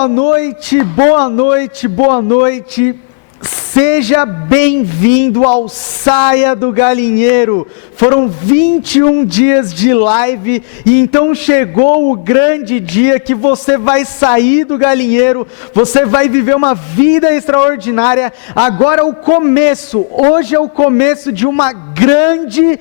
Boa noite, boa noite, boa noite. Seja bem-vindo ao Saia do Galinheiro. Foram 21 dias de live e então chegou o grande dia que você vai sair do galinheiro, você vai viver uma vida extraordinária. Agora é o começo, hoje é o começo de uma grande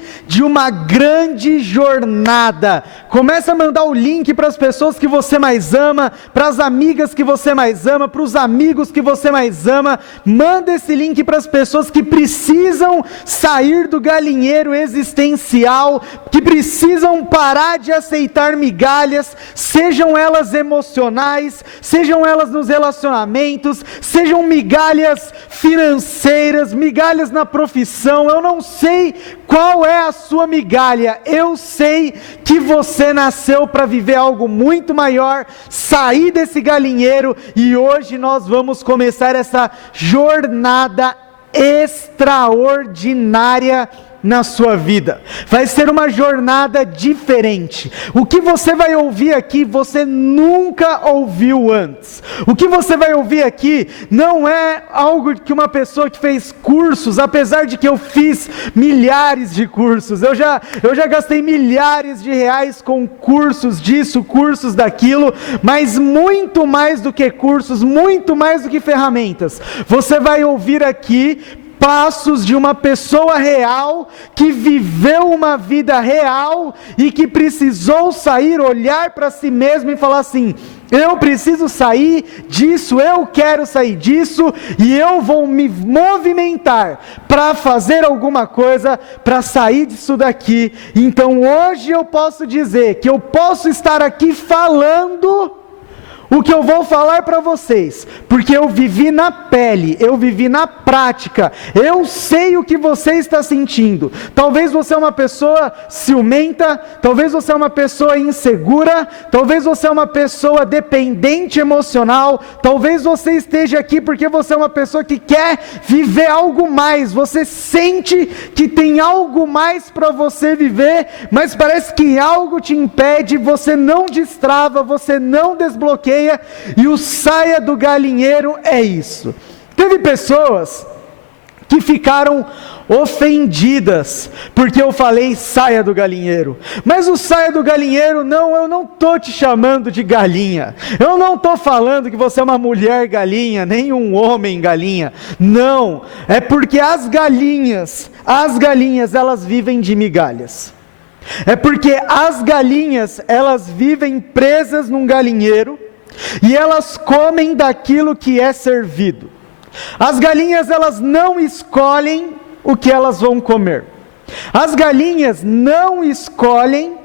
jornada. Começa a mandar o link para as pessoas que você mais ama, para as amigas que você mais ama, para os amigos que você mais ama. Manda esse link para as pessoas que precisam sair do galinheiro existencial, que precisam parar de aceitar migalhas, sejam elas emocionais, sejam elas nos relacionamentos, sejam migalhas financeiras, migalhas na profissão. Eu não sei qual é a sua migalha, eu sei que você nasceu para viver algo muito maior, sair desse galinheiro, e hoje nós vamos começar essa jornada extraordinária na sua vida. Vai ser uma jornada diferente. O que você vai ouvir aqui, você nunca ouviu antes. O que você vai ouvir aqui não é algo que uma pessoa que fez cursos, apesar de que eu fiz milhares de cursos, eu já gastei milhares de reais com cursos disso, cursos daquilo, mas muito mais do que cursos, muito mais do que ferramentas. Você vai ouvir aqui passos de uma pessoa real, que viveu uma vida real e que precisou sair, olhar para si mesmo e falar assim: eu preciso sair disso, eu quero sair disso e eu vou me movimentar para fazer alguma coisa, para sair disso daqui. Então hoje eu posso dizer que eu posso estar aqui falando o que eu vou falar para vocês, porque eu vivi na pele, eu vivi na prática, eu sei o que você está sentindo. Talvez você é uma pessoa ciumenta, talvez você é uma pessoa insegura, talvez você é uma pessoa dependente emocional, talvez você esteja aqui porque você é uma pessoa que quer viver algo mais, você sente que tem algo mais para você viver, mas parece que algo te impede, você não destrava, você não desbloqueia. E o Saia do Galinheiro é isso. Teve pessoas que ficaram ofendidas porque eu falei saia do galinheiro, mas o saia do galinheiro não, eu não estou te chamando de galinha, eu não estou falando que você é uma mulher galinha, nem um homem galinha, não, é porque as galinhas elas vivem de migalhas, é porque as galinhas elas vivem presas num galinheiro, e elas comem daquilo que é servido. As galinhas elas não escolhem o que elas vão comer. As galinhas não escolhem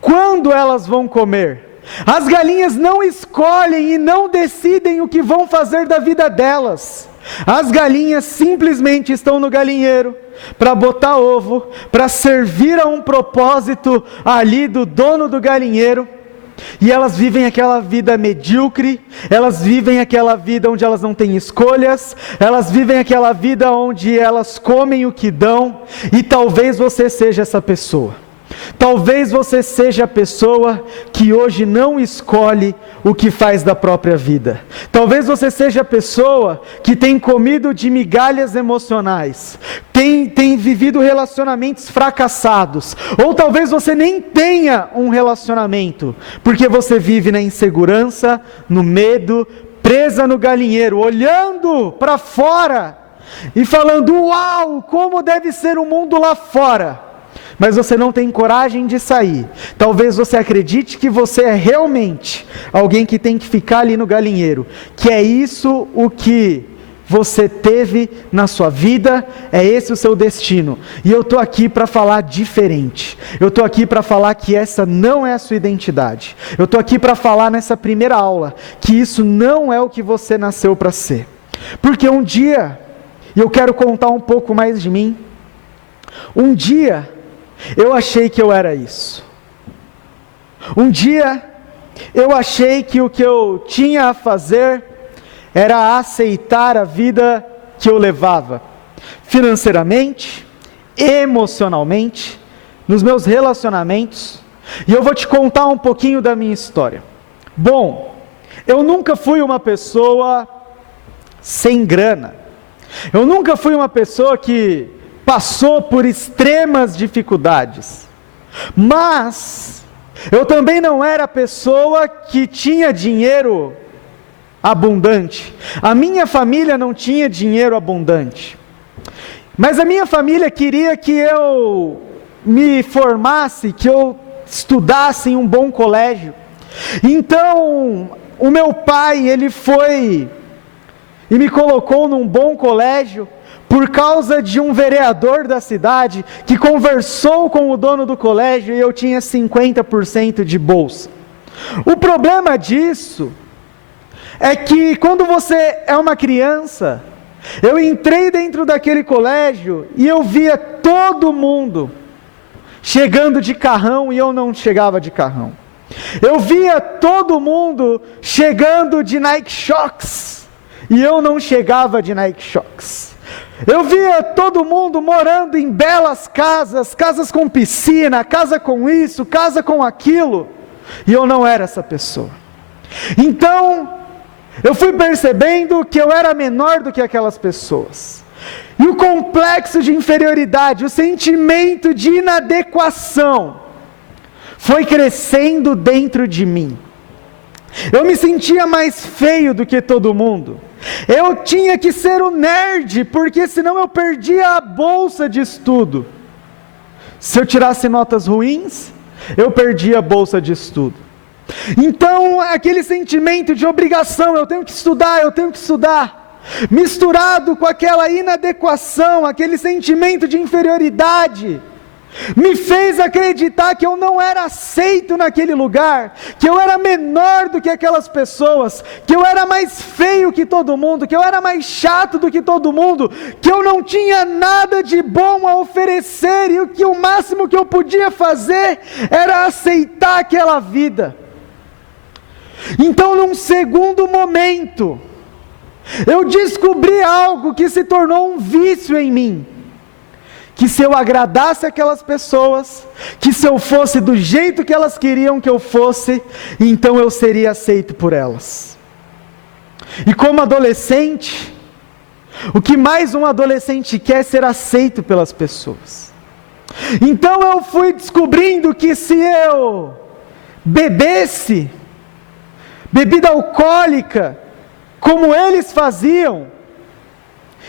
quando elas vão comer. As galinhas não escolhem e não decidem o que vão fazer da vida delas. As galinhas simplesmente estão no galinheiro para botar ovo, para servir a um propósito ali do dono do galinheiro. E elas vivem aquela vida medíocre, elas vivem aquela vida onde elas não têm escolhas, elas vivem aquela vida onde elas comem o que dão, e talvez você seja essa pessoa. Talvez você seja a pessoa que hoje não escolhe o que faz da própria vida. Talvez você seja a pessoa que tem comido de migalhas emocionais, tem vivido relacionamentos fracassados, ou talvez você nem tenha um relacionamento, porque você vive na insegurança, no medo, presa no galinheiro, olhando para fora e falando: uau, como deve ser o mundo lá fora. Mas você não tem coragem de sair. Talvez você acredite que você é realmente alguém que tem que ficar ali no galinheiro, que é isso o que você teve na sua vida, é esse o seu destino. E eu estou aqui para falar diferente. Eu estou aqui para falar que essa não é a sua identidade. Eu estou aqui para falar nessa primeira aula que isso não é o que você nasceu para ser. Porque um dia, e eu quero contar um pouco mais de mim, um dia eu achei que eu era isso. Um dia eu achei que o que eu tinha a fazer era aceitar a vida que eu levava, financeiramente, emocionalmente, nos meus relacionamentos. E eu vou te contar um pouquinho da minha história. Bom, eu nunca fui uma pessoa sem grana. Eu nunca fui uma pessoa que passou por extremas dificuldades. Mas eu também não era a pessoa que tinha dinheiro abundante. A minha família não tinha dinheiro abundante. Mas a minha família queria que eu me formasse, que eu estudasse em um bom colégio. Então, o meu pai, ele foi e me colocou num bom colégio por causa de um vereador da cidade que conversou com o dono do colégio e eu tinha 50% de bolsa. O problema disso é que quando você é uma criança, eu entrei dentro daquele colégio e eu via todo mundo chegando de carrão e eu não chegava de carrão. Eu via todo mundo chegando de Nike Shox e eu não chegava de Nike Shox. Eu via todo mundo morando em belas casas, casas com piscina, casa com isso, casa com aquilo, e eu não era essa pessoa. Então, eu fui percebendo que eu era menor do que aquelas pessoas. E o complexo de inferioridade, o sentimento de inadequação, foi crescendo dentro de mim. Eu me sentia mais feio do que todo mundo. Eu tinha que ser o nerd, porque senão eu perdia a bolsa de estudo. Se eu tirasse notas ruins, eu perdia a bolsa de estudo. Então, aquele sentimento de obrigação, eu tenho que estudar, misturado com aquela inadequação, aquele sentimento de inferioridade, me fez acreditar que eu não era aceito naquele lugar, que eu era menor do que aquelas pessoas, que eu era mais feio que todo mundo, que eu era mais chato do que todo mundo, que eu não tinha nada de bom a oferecer e que o máximo que eu podia fazer era aceitar aquela vida. Então, num segundo momento, eu descobri algo que se tornou um vício em mim, que se eu agradasse aquelas pessoas, que se eu fosse do jeito que elas queriam que eu fosse, então eu seria aceito por elas. E como adolescente, o que mais um adolescente quer é ser aceito pelas pessoas. Então eu fui descobrindo que se eu bebesse bebida alcoólica, como eles faziam,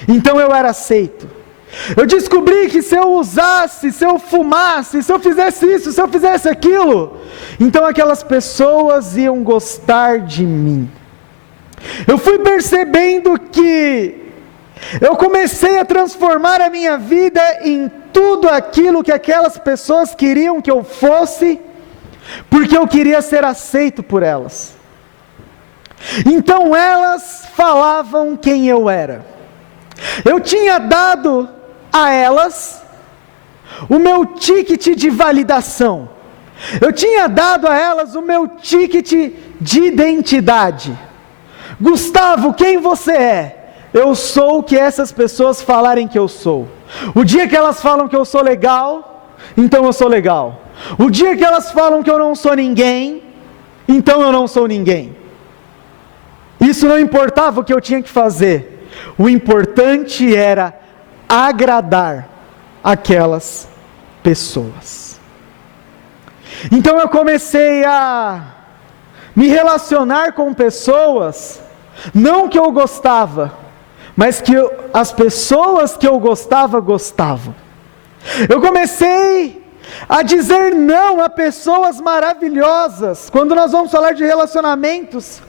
então eu era aceito. Eu descobri que se eu usasse, se eu fumasse, se eu fizesse isso, se eu fizesse aquilo, então aquelas pessoas iam gostar de mim. Eu fui percebendo que eu comecei a transformar a minha vida em tudo aquilo que aquelas pessoas queriam que eu fosse, porque eu queria ser aceito por elas. Então elas falavam quem eu era. Eu tinha dado a elas o meu ticket de validação. Eu tinha dado a elas o meu ticket de identidade. Gustavo, quem você é? Eu sou o que essas pessoas falarem que eu sou. O dia que elas falam que eu sou legal, então eu sou legal. O dia que elas falam que eu não sou ninguém, então eu não sou ninguém. Isso não importava o que eu tinha que fazer. O importante era agradar aquelas pessoas. Então eu comecei a me relacionar com pessoas, não que eu gostava, mas que as pessoas que eu gostava, gostavam. Eu comecei a dizer não a pessoas maravilhosas. Quando nós vamos falar de relacionamentos,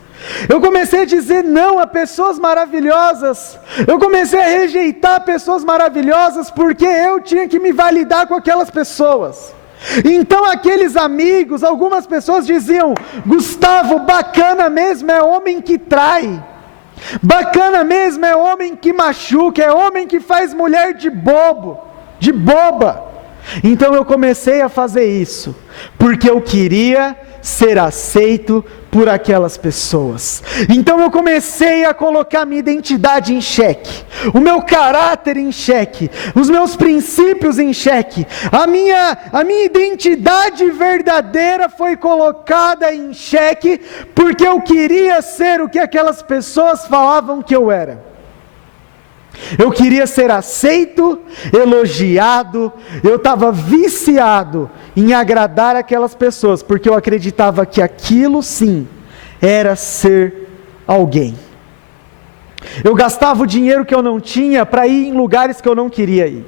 eu comecei a dizer não a pessoas maravilhosas. Eu comecei a rejeitar pessoas maravilhosas, porque eu tinha que me validar com aquelas pessoas. Então aqueles amigos, algumas pessoas diziam: Gustavo, bacana mesmo é homem que trai, bacana mesmo é homem que machuca, é homem que faz mulher de bobo, de boba. Então eu comecei a fazer isso, porque eu queria ser aceito por aquelas pessoas. Então eu comecei a colocar minha identidade em xeque, o meu caráter em xeque, os meus princípios em xeque, a minha identidade verdadeira foi colocada em xeque, porque eu queria ser o que aquelas pessoas falavam que eu era. Eu queria ser aceito, elogiado, eu estava viciado em agradar aquelas pessoas, porque eu acreditava que aquilo sim, era ser alguém. Eu gastava o dinheiro que eu não tinha para ir em lugares que eu não queria ir.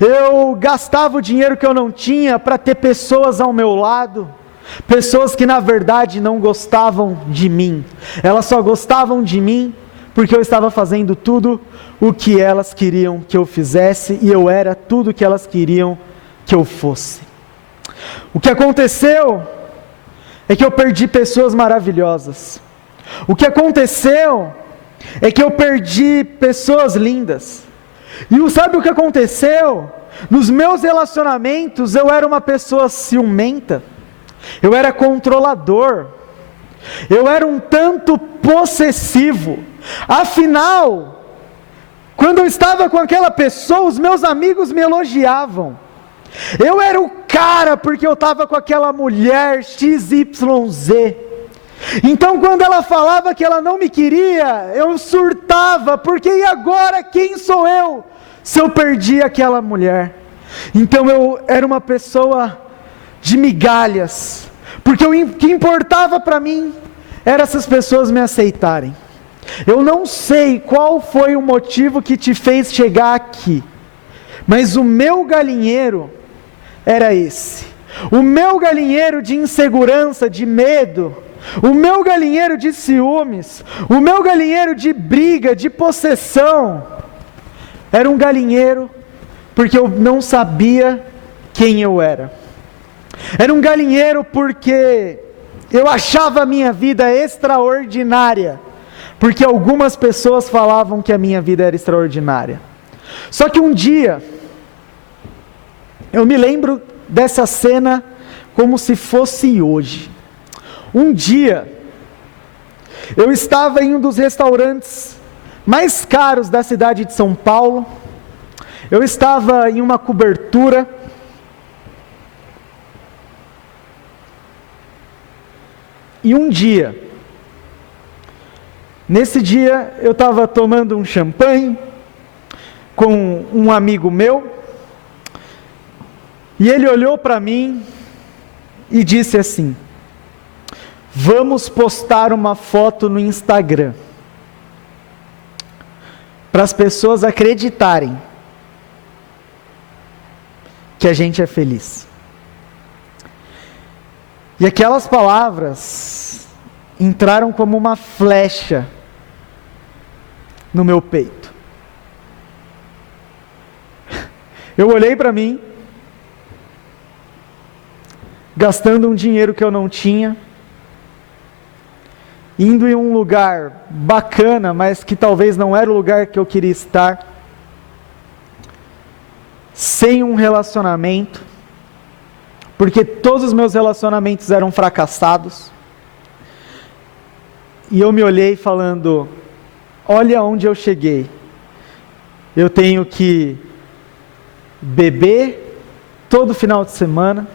Eu gastava o dinheiro que eu não tinha para ter pessoas ao meu lado, pessoas que na verdade não gostavam de mim. Elas só gostavam de mim porque eu estava fazendo tudo o que elas queriam que eu fizesse, e eu era tudo o que elas queriam que eu fosse. O que aconteceu é que eu perdi pessoas maravilhosas. O que aconteceu é que eu perdi pessoas lindas. E sabe o que aconteceu? Nos meus relacionamentos eu era uma pessoa ciumenta, eu era controlador, eu era um tanto possessivo. Afinal, quando eu estava com aquela pessoa, os meus amigos me elogiavam. Eu era o cara porque eu estava com aquela mulher XYZ. Então quando ela falava que ela não me queria, eu surtava, porque e agora quem sou eu se eu perdi aquela mulher? Então eu era uma pessoa de migalhas, porque o que importava para mim era essas pessoas me aceitarem. Eu não sei qual foi o motivo que te fez chegar aqui, mas o meu galinheiro era esse. O meu galinheiro de insegurança, de medo, o meu galinheiro de ciúmes, o meu galinheiro de briga, de possessão, era um galinheiro porque eu não sabia quem eu era. Era um galinheiro porque eu achava a minha vida extraordinária, porque algumas pessoas falavam que a minha vida era extraordinária. Só que um dia, eu me lembro dessa cena como se fosse hoje. Um dia, eu estava em um dos restaurantes mais caros da cidade de São Paulo, eu estava em uma cobertura, e um dia, nesse dia eu estava tomando um champanhe com um amigo meu, e ele olhou para mim e disse assim: vamos postar uma foto no Instagram, para as pessoas acreditarem que a gente é feliz. E aquelas palavras entraram como uma flecha no meu peito. Eu olhei para mim, gastando um dinheiro que eu não tinha, indo em um lugar bacana, mas que talvez não era o lugar que eu queria estar, sem um relacionamento, porque todos os meus relacionamentos eram fracassados, e eu me olhei falando: olha onde eu cheguei, eu tenho que beber todo final de semana,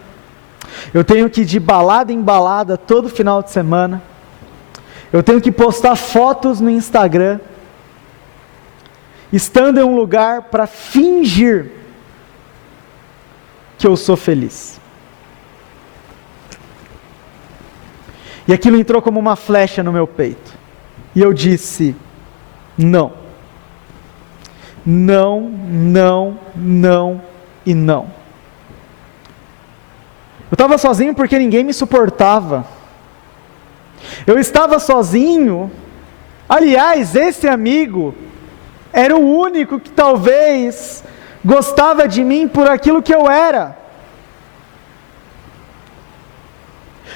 eu tenho que ir de balada em balada todo final de semana, eu tenho que postar fotos no Instagram, estando em um lugar para fingir que eu sou feliz. E aquilo entrou como uma flecha no meu peito. E eu disse: não. Não, não, não e não. Eu estava sozinho porque ninguém me suportava. Eu estava sozinho. Aliás, esse amigo era o único que talvez gostava de mim por aquilo que eu era.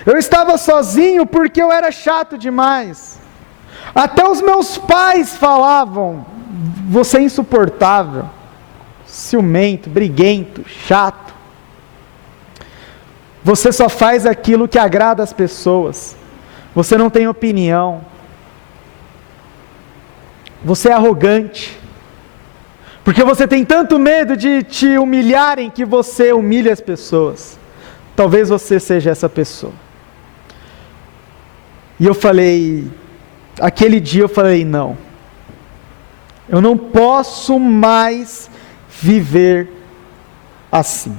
Eu estava sozinho porque eu era chato demais. Até os meus pais falavam: você é insuportável, ciumento, briguento, chato. Você só faz aquilo que agrada as pessoas. Você não tem opinião. Você é arrogante. Porque você tem tanto medo de te humilharem que você humilha as pessoas. Talvez você seja essa pessoa. E eu falei, aquele dia eu falei, não. Eu não posso mais viver assim.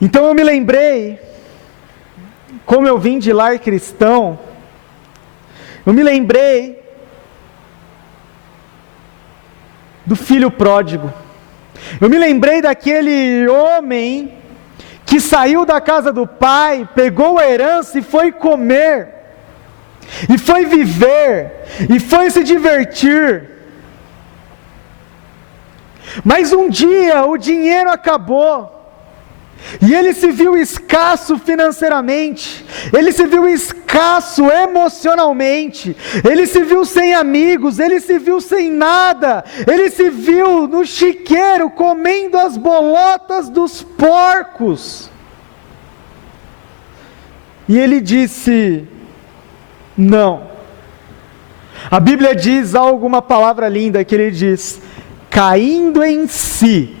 Então eu me lembrei, como eu vim de lar cristão, eu me lembrei do filho pródigo. Eu me lembrei daquele homem que saiu da casa do pai, pegou a herança e foi comer, e foi viver, e foi se divertir. Mas um dia o dinheiro acabou, e ele se viu escasso financeiramente, ele se viu escasso emocionalmente, ele se viu sem amigos, ele se viu sem nada, ele se viu no chiqueiro comendo as bolotas dos porcos. E ele disse, não. A Bíblia diz uma palavra linda que ele diz, caindo em si,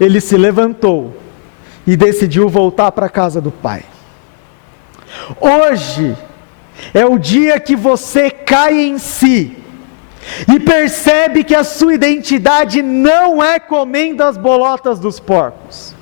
ele se levantou e decidiu voltar para a casa do pai. Hoje é o dia que você cai em si e percebe que a sua identidade não é comendo as bolotas dos porcos.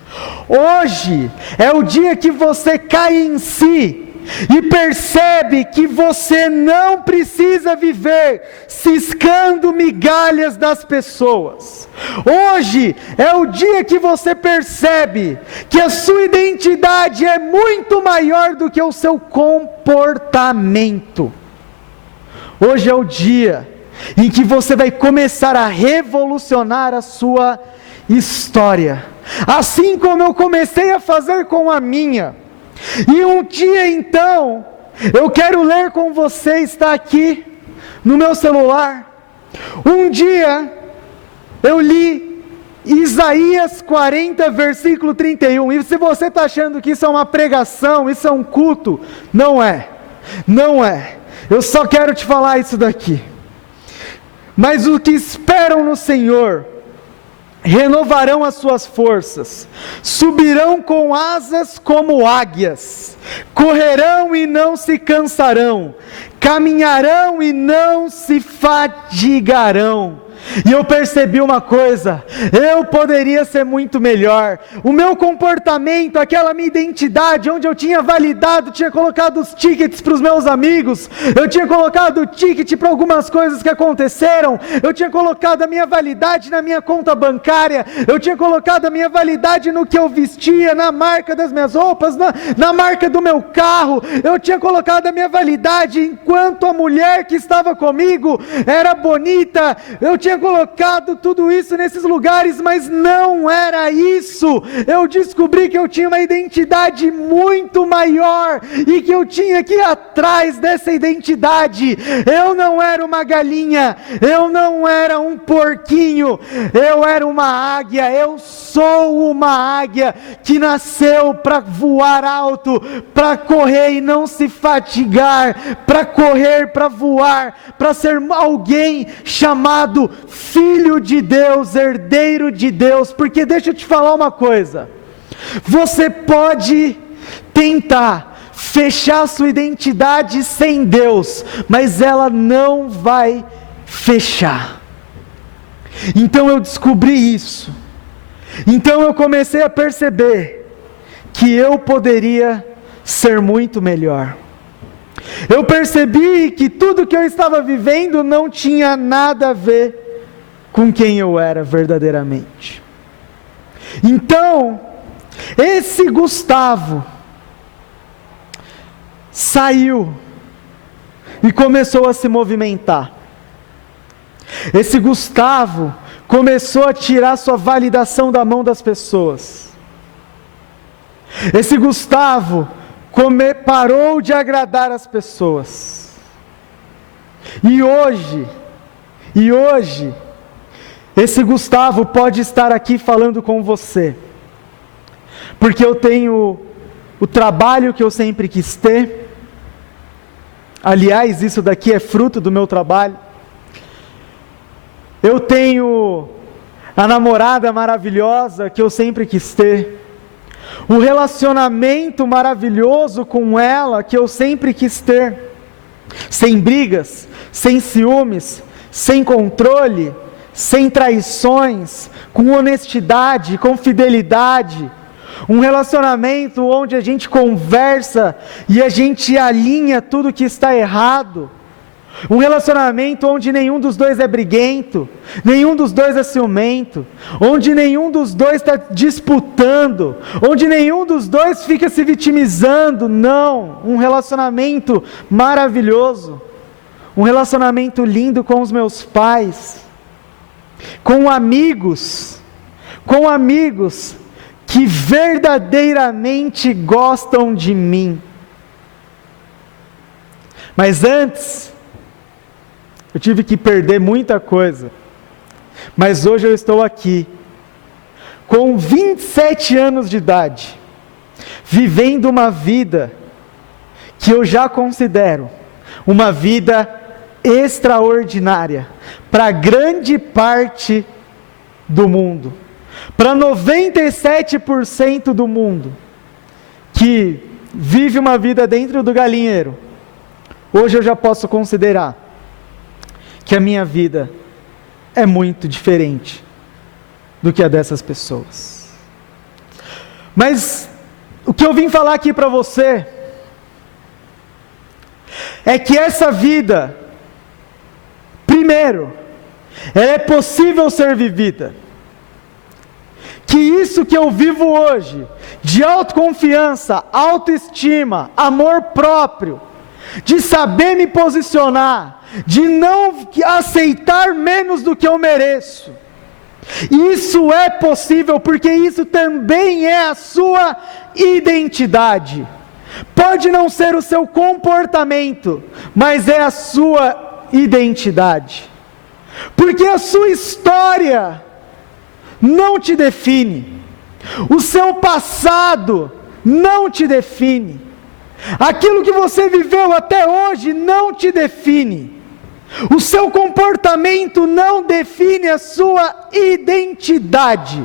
Hoje é o dia que você cai em si e percebe que você não precisa viver ciscando migalhas das pessoas. Hoje é o dia que você percebe que a sua identidade é muito maior do que o seu comportamento. Hoje é o dia em que você vai começar a revolucionar a sua história, assim como eu comecei a fazer com a minha. E um dia então, eu quero ler com você, está aqui no meu celular. Um dia, eu li Isaías 40, versículo 31. E se você está achando que isso é uma pregação, isso é um culto, não é. Não é. Eu só quero te falar isso daqui. Mas os que esperam no Senhor renovarão as suas forças, subirão com asas como águias, correrão e não se cansarão, caminharão e não se fadigarão. E eu percebi uma coisa, eu poderia ser muito melhor, o meu comportamento, aquela minha identidade, onde eu tinha validado, tinha colocado os tickets para os meus amigos, eu tinha colocado o ticket para algumas coisas que aconteceram, eu tinha colocado a minha validade na minha conta bancária, eu tinha colocado a minha validade no que eu vestia, na marca das minhas roupas, na marca do meu carro, eu tinha colocado a minha validade enquanto a mulher que estava comigo era bonita, eu tinha colocado tudo isso nesses lugares, mas não era isso. Eu descobri que eu tinha uma identidade muito maior e que eu tinha que ir atrás dessa identidade. Eu não era uma galinha, eu não era um porquinho, eu era uma águia. Eu sou uma águia que nasceu para voar alto, para correr e não se fatigar, para correr, para voar, para ser alguém chamado filho de Deus, herdeiro de Deus. Porque deixa eu te falar uma coisa, você pode tentar fechar sua identidade sem Deus, mas ela não vai fechar. Então eu descobri isso, então eu comecei a perceber que eu poderia ser muito melhor. Eu percebi que tudo que eu estava vivendo não tinha nada a ver com quem eu era verdadeiramente. Então, esse Gustavo saiu e começou a se movimentar. Esse Gustavo começou a tirar sua validação da mão das pessoas. Esse Gustavo parou de agradar as pessoas. E hoje, esse Gustavo pode estar aqui falando com você, Porque eu tenho o trabalho que eu sempre quis ter. Aliás, isso daqui é fruto do meu trabalho. Eu tenho a namorada maravilhosa que eu sempre quis ter. O relacionamento maravilhoso com ela que eu sempre quis ter. Sem brigas, sem ciúmes, sem controle, sem traições, com honestidade, com fidelidade. Um relacionamento onde a gente conversa e a gente alinha tudo que está errado. Um relacionamento onde nenhum dos dois é briguento, nenhum dos dois é ciumento, onde nenhum dos dois está disputando, onde nenhum dos dois fica se vitimizando. Não, um relacionamento maravilhoso, um relacionamento lindo com os meus pais, com amigos que verdadeiramente gostam de mim. Mas antes, eu tive que perder muita coisa, mas hoje eu estou aqui, com 27 anos de idade, vivendo uma vida que eu já considero uma vida extraordinária, para grande parte do mundo, para 97% do mundo, que vive uma vida dentro do galinheiro. Hoje eu já posso considerar que a minha vida é muito diferente do que a dessas pessoas. Mas o que eu vim falar aqui para você é que essa vida, primeiro, ela é possível ser vivida. Que isso que eu vivo hoje, de autoconfiança, autoestima, amor próprio, de saber me posicionar, de não aceitar menos do que eu mereço, isso é possível porque isso também é a sua identidade. Pode não ser o seu comportamento, mas é a sua identidade, porque a sua história não te define, o seu passado não te define, aquilo que você viveu até hoje não te define, o seu comportamento não define a sua identidade.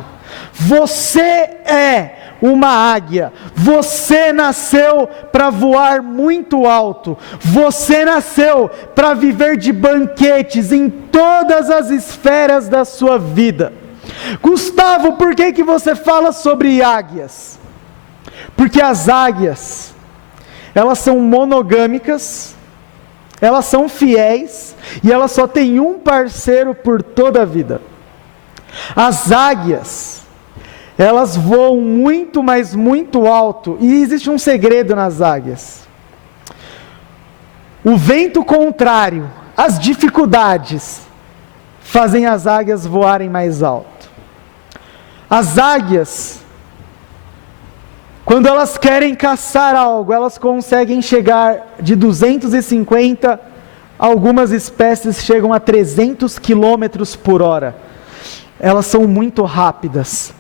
Você é uma águia, você nasceu para voar muito alto, você nasceu para viver de banquetes em todas as esferas da sua vida. Gustavo, por que você fala sobre águias? Porque as águias, elas são monogâmicas, elas são fiéis e elas só têm um parceiro por toda a vida. As águias, elas voam muito, mas muito alto, e existe um segredo nas águias. O vento contrário, as dificuldades, fazem as águias voarem mais alto. As águias, quando elas querem caçar algo, elas conseguem chegar de 250, algumas espécies chegam a 300 quilômetros por hora. Elas são muito rápidas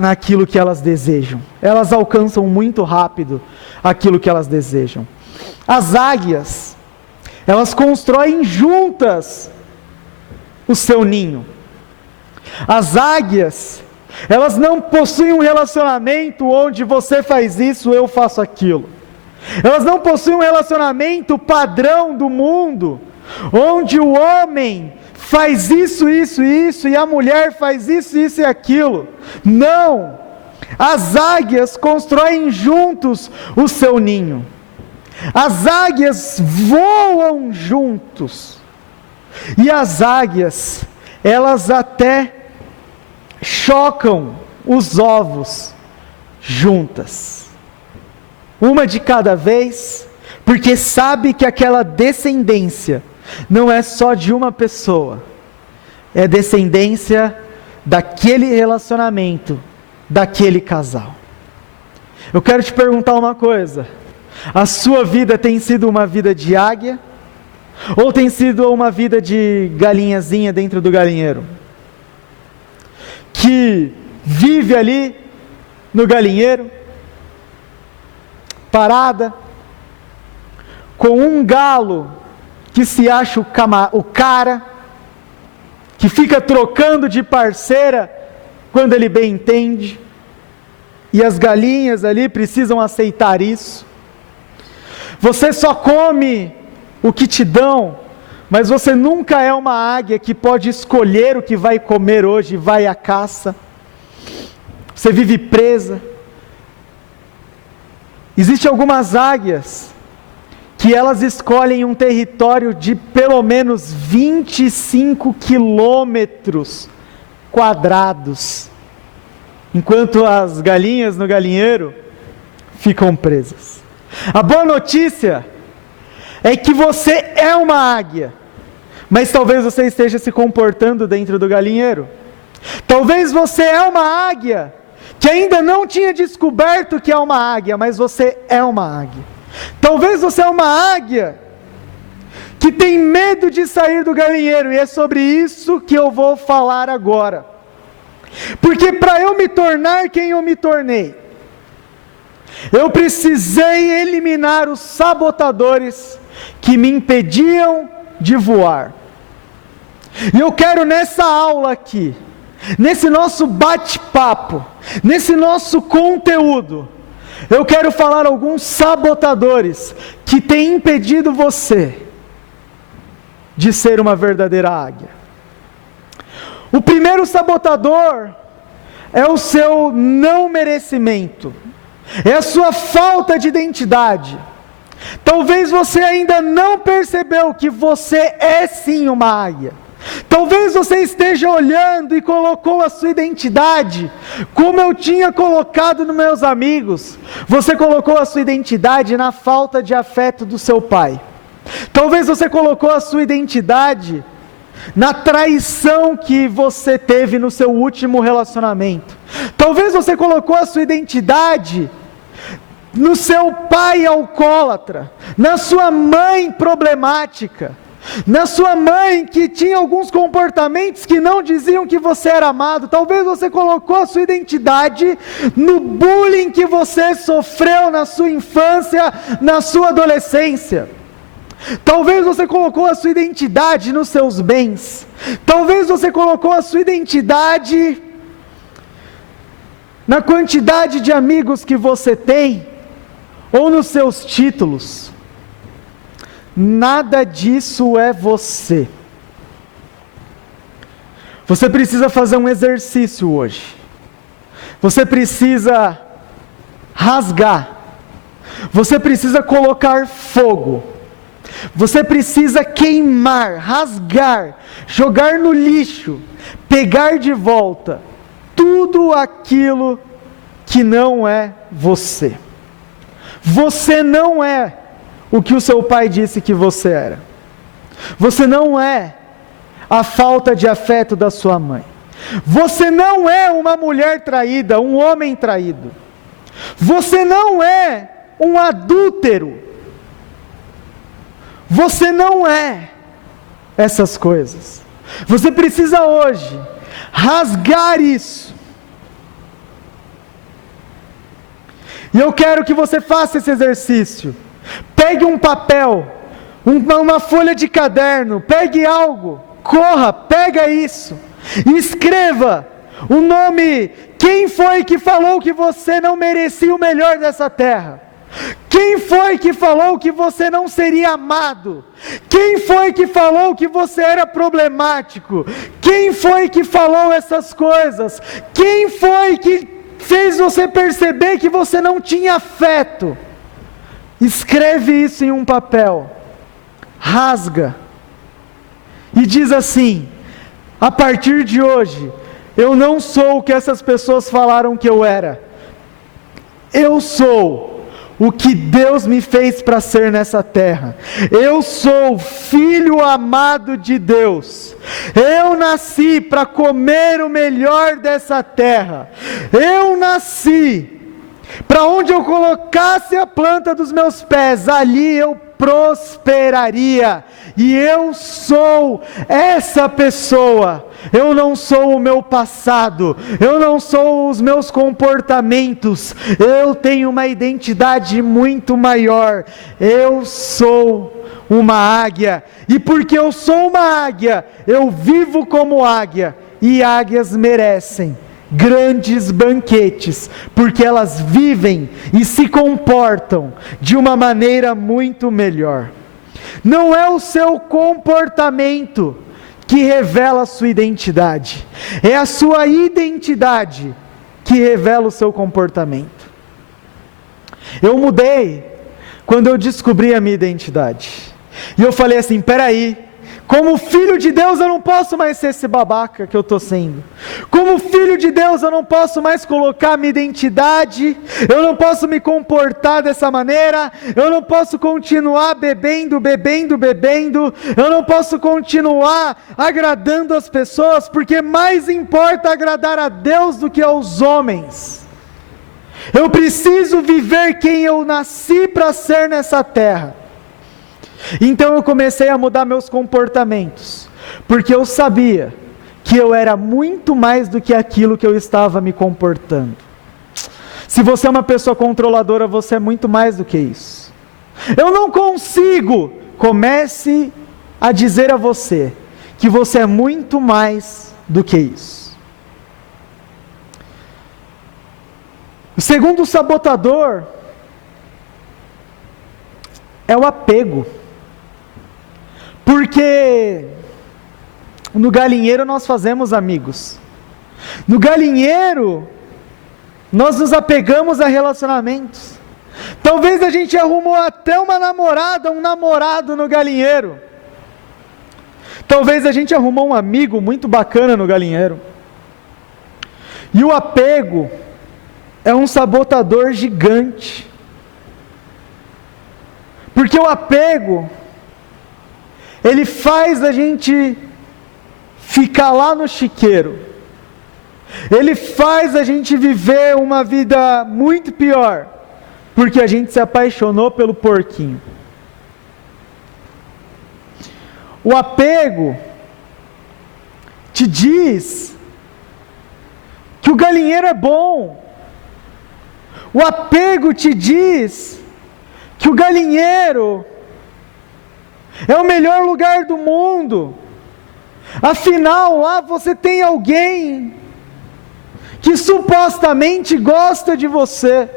naquilo que elas desejam. Elas alcançam muito rápido aquilo que elas desejam. As águias, elas constroem juntas o seu ninho. As águias, elas não possuem um relacionamento onde você faz isso, eu faço aquilo. Elas não possuem um relacionamento padrão do mundo, onde o homem faz isso, isso, isso, e a mulher faz isso, isso e aquilo. Não! As águias constroem juntos o seu ninho. As águias voam juntos. E as águias, elas até chocam os ovos juntas, uma de cada vez, porque sabe que aquela descendência não é só de uma pessoa, é descendência daquele relacionamento, daquele casal. Eu quero te perguntar uma coisa: a sua vida tem sido uma vida de águia, ou tem sido uma vida de galinhazinha dentro do galinheiro? Que vive ali no galinheiro, parada, com um galo que se acha o cara, que fica trocando de parceira quando ele bem entende, e as galinhas ali precisam aceitar isso. Você só come o que te dão, mas você nunca é uma águia que pode escolher o que vai comer hoje e vai à caça. Você vive presa. Existem algumas águias que elas escolhem um território de pelo menos 25 quilômetros quadrados, enquanto as galinhas no galinheiro ficam presas. A boa notícia é que você é uma águia, mas talvez você esteja se comportando dentro do galinheiro. Talvez você é uma águia que ainda não tinha descoberto que é uma águia, mas você é uma águia. Talvez você é uma águia que tem medo de sair do galinheiro, e é sobre isso que eu vou falar agora. Porque para eu me tornar quem eu me tornei, eu precisei eliminar os sabotadores que me impediam de voar. E eu quero nessa aula aqui, nesse nosso bate-papo, nesse nosso conteúdo, eu quero falar alguns sabotadores que têm impedido você de ser uma verdadeira águia. O primeiro sabotador é o seu não merecimento, é a sua falta de identidade. Talvez você ainda não percebeu que você é sim uma águia. Talvez você esteja olhando e colocou a sua identidade, como eu tinha colocado nos meus amigos. Você colocou a sua identidade na falta de afeto do seu pai. Talvez você colocou a sua identidade na traição que você teve no seu último relacionamento. Talvez você colocou a sua identidade no seu pai alcoólatra, na sua mãe problemática, na sua mãe que tinha alguns comportamentos que não diziam que você era amado. Talvez você colocou a sua identidade no bullying que você sofreu na sua infância, na sua adolescência. Talvez você colocou a sua identidade nos seus bens. Talvez você colocou a sua identidade na quantidade de amigos que você tem, ou nos seus títulos. Nada disso é você. Você precisa fazer um exercício hoje. Você precisa rasgar. Você precisa colocar fogo. Você precisa queimar, rasgar, jogar no lixo, pegar de volta tudo aquilo que não é você. Você não é o que o seu pai disse que você era. Você não é a falta de afeto da sua mãe. Você não é uma mulher traída, um homem traído. Você não é um adúltero. Você não é essas coisas. Você precisa hoje rasgar isso. E eu quero que você faça esse exercício. Pegue um papel, uma folha de caderno, pegue algo, corra, pega isso, e escreva o nome. Quem foi que falou que você não merecia o melhor dessa terra? Quem foi que falou que você não seria amado? Quem foi que falou que você era problemático? Quem foi que falou essas coisas? Quem foi que fez você perceber que você não tinha afeto? Escreve isso em um papel, rasga, e diz assim: a partir de hoje, eu não sou o que essas pessoas falaram que eu era. Eu sou o que Deus me fez para ser nessa terra. Eu sou filho amado de Deus. Eu nasci para comer o melhor dessa terra. Eu nasci para onde eu colocasse a planta dos meus pés, ali eu prosperaria. E eu sou essa pessoa. Eu não sou o meu passado, eu não sou os meus comportamentos, eu tenho uma identidade muito maior. Eu sou uma águia, e porque eu sou uma águia, eu vivo como águia, e águias merecem grandes banquetes, porque elas vivem e se comportam de uma maneira muito melhor. Não é o seu comportamento que revela a sua identidade, é a sua identidade que revela o seu comportamento. Eu mudei quando eu descobri a minha identidade, e eu falei assim: peraí, como filho de Deus eu não posso mais ser esse babaca que eu estou sendo. Como filho de Deus eu não posso mais colocar minha identidade, eu não posso me comportar dessa maneira, eu não posso continuar bebendo, eu não posso continuar agradando as pessoas, porque mais importa agradar a Deus do que aos homens. Eu preciso viver quem eu nasci para ser nessa terra. Então eu comecei a mudar meus comportamentos, porque eu sabia que eu era muito mais do que aquilo que eu estava me comportando. Se você é uma pessoa controladora, você é muito mais do que isso. Eu não consigo. Comece a dizer a você que você é muito mais do que isso. O segundo sabotador é o apego. Porque no galinheiro nós fazemos amigos. No galinheiro nós nos apegamos a relacionamentos. Talvez a gente arrumou até uma namorada, um namorado no galinheiro. Talvez a gente arrumou um amigo muito bacana no galinheiro. E o apego é um sabotador gigante. Porque o apego, ele faz a gente ficar lá no chiqueiro. Ele faz a gente viver uma vida muito pior, porque a gente se apaixonou pelo porquinho. O apego te diz que o galinheiro é bom. O apego te diz que o galinheiro é o melhor lugar do mundo. Afinal, lá você tem alguém que supostamente gosta de você,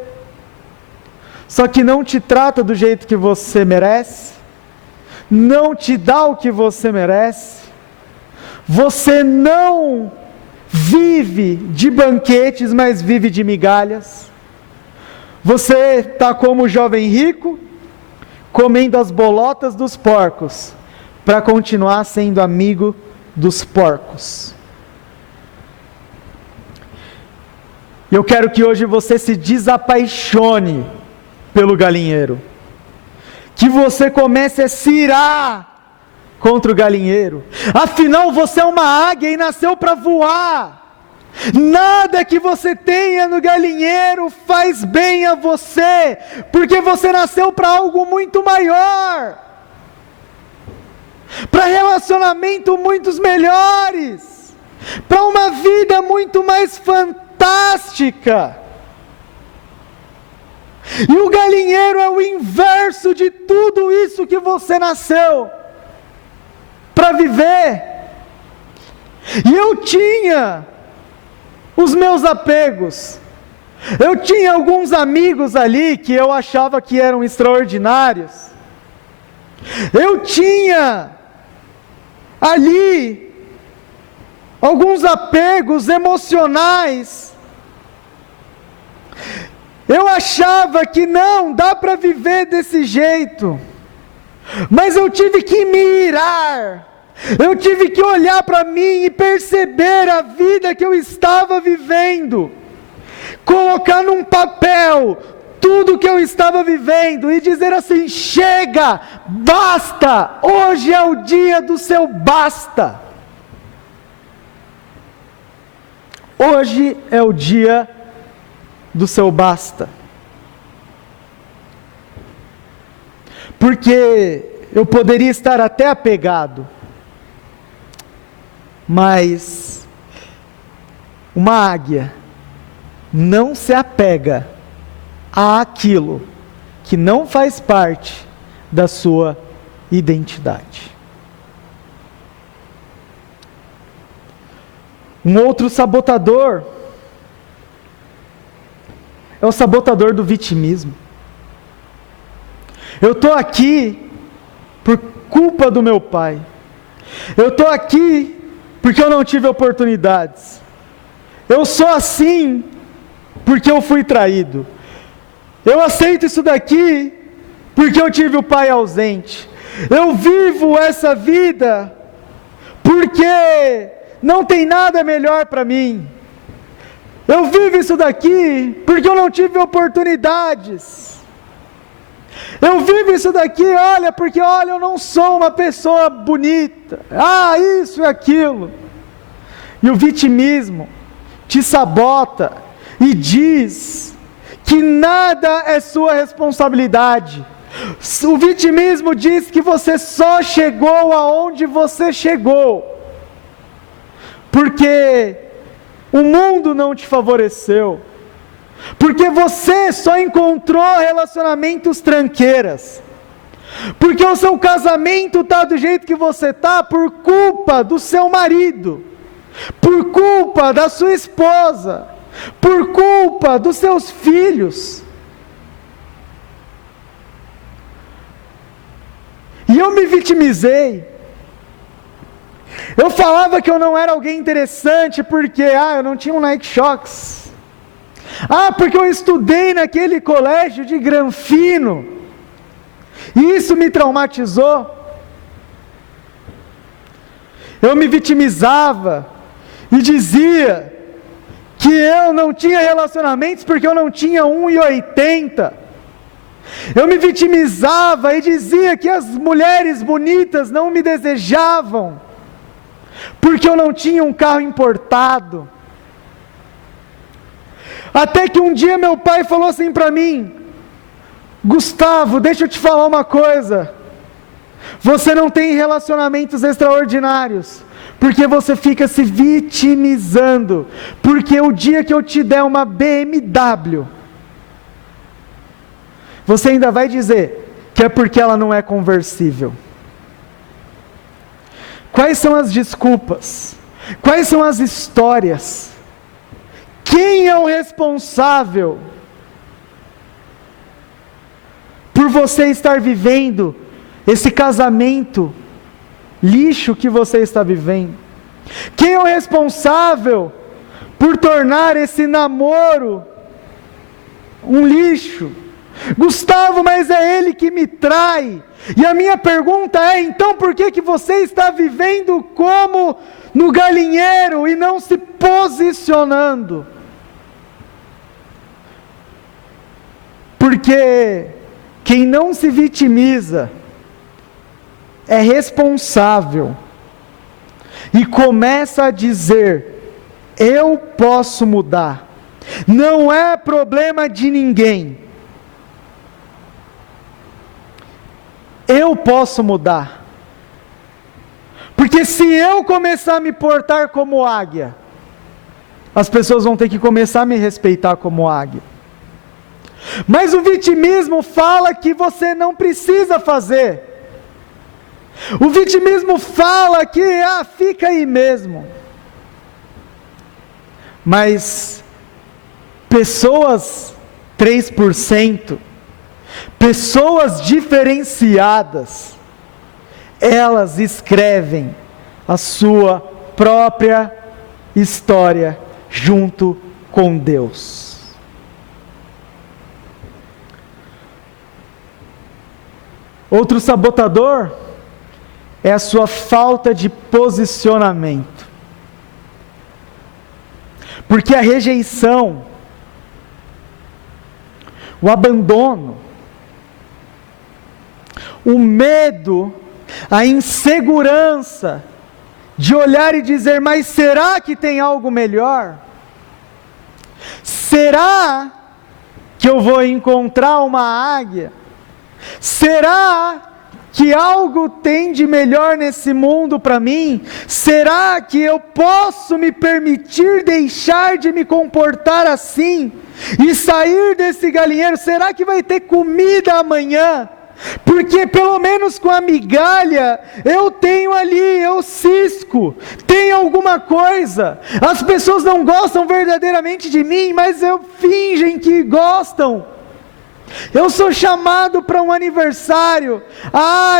só que não te trata do jeito que você merece, não te dá o que você merece, você não vive de banquetes, mas vive de migalhas. Você está como o jovem rico, comendo as bolotas dos porcos, para continuar sendo amigo dos porcos. Eu quero que hoje você se desapaixone pelo galinheiro, que você comece a se irar contra o galinheiro. Afinal, você é uma águia e nasceu para voar. Nada que você tenha no galinheiro faz bem a você, porque você nasceu para algo muito maior, para relacionamentos muito melhores, para uma vida muito mais fantástica. E o galinheiro é o inverso de tudo isso que você nasceu para viver. E eu tinha os meus apegos. Eu tinha alguns amigos ali que eu achava que eram extraordinários. Eu tinha ali alguns apegos emocionais. Eu achava que não dá para viver desse jeito. Mas eu tive que me irar. Eu tive que olhar para mim e perceber a vida que eu estava vivendo, colocar num papel tudo que eu estava vivendo e dizer assim: chega, basta, hoje é o dia do seu basta. Hoje é o dia do seu basta. porque eu poderia estar até apegado, mas uma águia não se apega àquilo que não faz parte da sua identidade. Um outro sabotador é o sabotador do vitimismo. Eu estou aqui por culpa do meu pai. Eu estou aqui porque eu não tive oportunidades. Eu sou assim porque eu fui traído. Eu aceito isso daqui porque eu tive o pai ausente. Eu vivo essa vida porque não tem nada melhor para mim. Eu vivo isso daqui porque eu não tive oportunidades. Eu vivo isso daqui, porque eu não sou uma pessoa bonita. Isso e aquilo. E o vitimismo te sabota e diz que nada é sua responsabilidade. O vitimismo diz que você só chegou aonde você chegou porque o mundo não te favoreceu, porque você só encontrou relacionamentos tranqueiras, porque o seu casamento está do jeito que você está por culpa do seu marido, por culpa da sua esposa, por culpa dos seus filhos. E eu me vitimizei. Eu falava que eu não era alguém interessante porque eu não tinha um Nike Shox. Porque eu estudei naquele colégio de Granfino. E isso me traumatizou. Eu me vitimizava e dizia que eu não tinha relacionamentos porque eu não tinha 1,80. Eu me vitimizava e dizia que as mulheres bonitas não me desejavam porque eu não tinha um carro importado. Até que um dia meu pai falou assim para mim: Gustavo, deixa eu te falar uma coisa. Você não tem relacionamentos extraordinários porque você fica se vitimizando, porque o dia que eu te der uma BMW, você ainda vai dizer que é porque ela não é conversível. Quais são as desculpas? Quais são as histórias? Quem é o responsável por você estar vivendo esse casamento lixo que você está vivendo? Quem é o responsável por tornar esse namoro um lixo? Gustavo, mas é ele que me trai. E a minha pergunta é: então por que você está vivendo como no galinheiro e não se posicionando? Porque quem não se vitimiza é responsável e começa a dizer: eu posso mudar, não é problema de ninguém. Eu posso mudar, porque se eu começar a me portar como águia, as pessoas vão ter que começar a me respeitar como águia. Mas o vitimismo fala que você não precisa fazer. O vitimismo fala que fica aí mesmo. Mas pessoas 3%, pessoas diferenciadas, elas escrevem a sua própria história junto com Deus. Outro sabotador é a sua falta de posicionamento. Porque a rejeição, o abandono, o medo, a insegurança de olhar e dizer: mas será que tem algo melhor? Será que eu vou encontrar uma águia? Será que algo tem de melhor nesse mundo para mim? Será que eu posso me permitir deixar de me comportar assim e sair desse galinheiro? Será que vai ter comida amanhã? Porque pelo menos com a migalha eu tenho ali, eu cisco, tem alguma coisa. As pessoas não gostam verdadeiramente de mim, mas fingem que gostam. Eu sou chamado para um aniversário.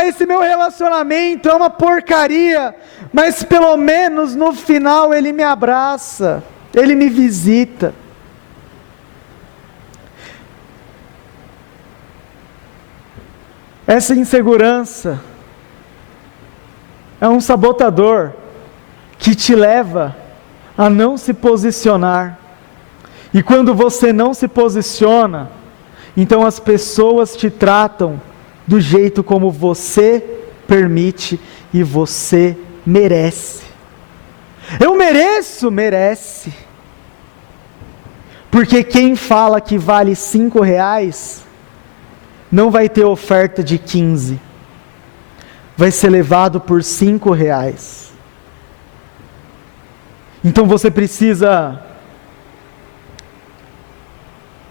Esse meu relacionamento é uma porcaria, mas pelo menos no final ele me abraça, ele me visita. Essa insegurança é um sabotador que te leva a não se posicionar. E quando você não se posiciona, então as pessoas te tratam do jeito como você permite e você merece. Eu mereço, merece. Porque quem fala que vale R$5, não vai ter oferta de 15. Vai ser levado por R$5. Então você precisa